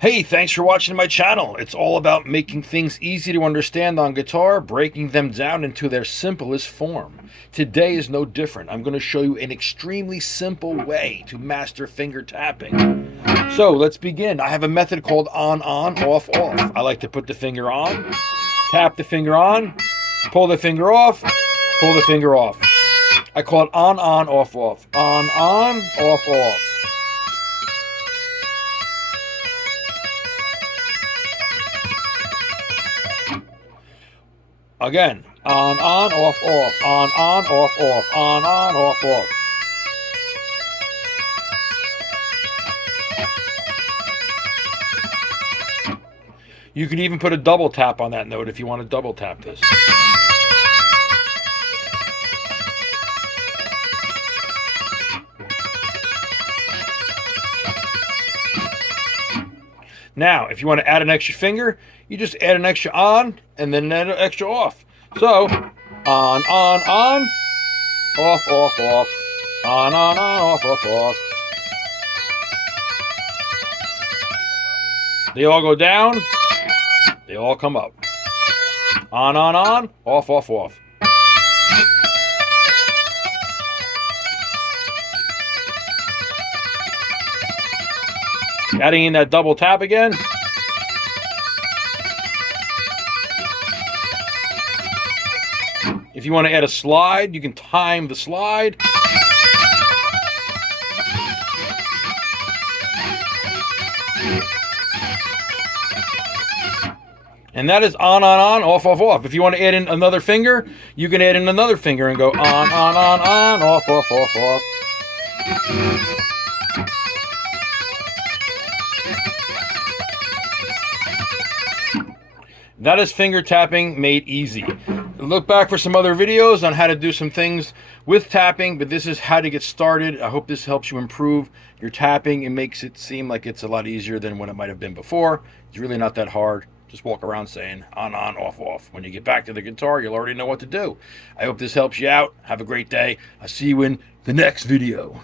Hey, thanks for watching my channel. It's all about making things easy to understand on guitar, breaking them down into their simplest form. Today is no different. I'm going to show you an extremely simple way to master finger tapping. So let's begin. I have a method called on, off, off. I like to put the finger on, tap the finger on, pull the finger off, pull the finger off. I call it on, off, off. On, off, off. Again, on, off, off, on, off, off, on, off, off. You can even put a double tap on that note if you want to double tap this. Now, if you want to add an extra finger, you just add an extra on and then an extra off. So, on, off, off, off, on, off, off, off. They all go down, they all come up. On, off, off, off. Adding in that double tap again. If you want to add a slide, you can time the slide. And that is on, off, off, off. If you want to add in another finger, you can add in another finger and go on, off, off, off, off. That is finger tapping made easy. Look back for some other videos on how to do some things with tapping, but this is how to get started. I hope this helps you improve your tapping. It makes it seem like it's a lot easier than what it might have been before. It's really not that hard. Just walk around saying on, off, off. When you get back to the guitar, you'll already know what to do. I hope this helps you out. Have a great day. I'll see you in the next video.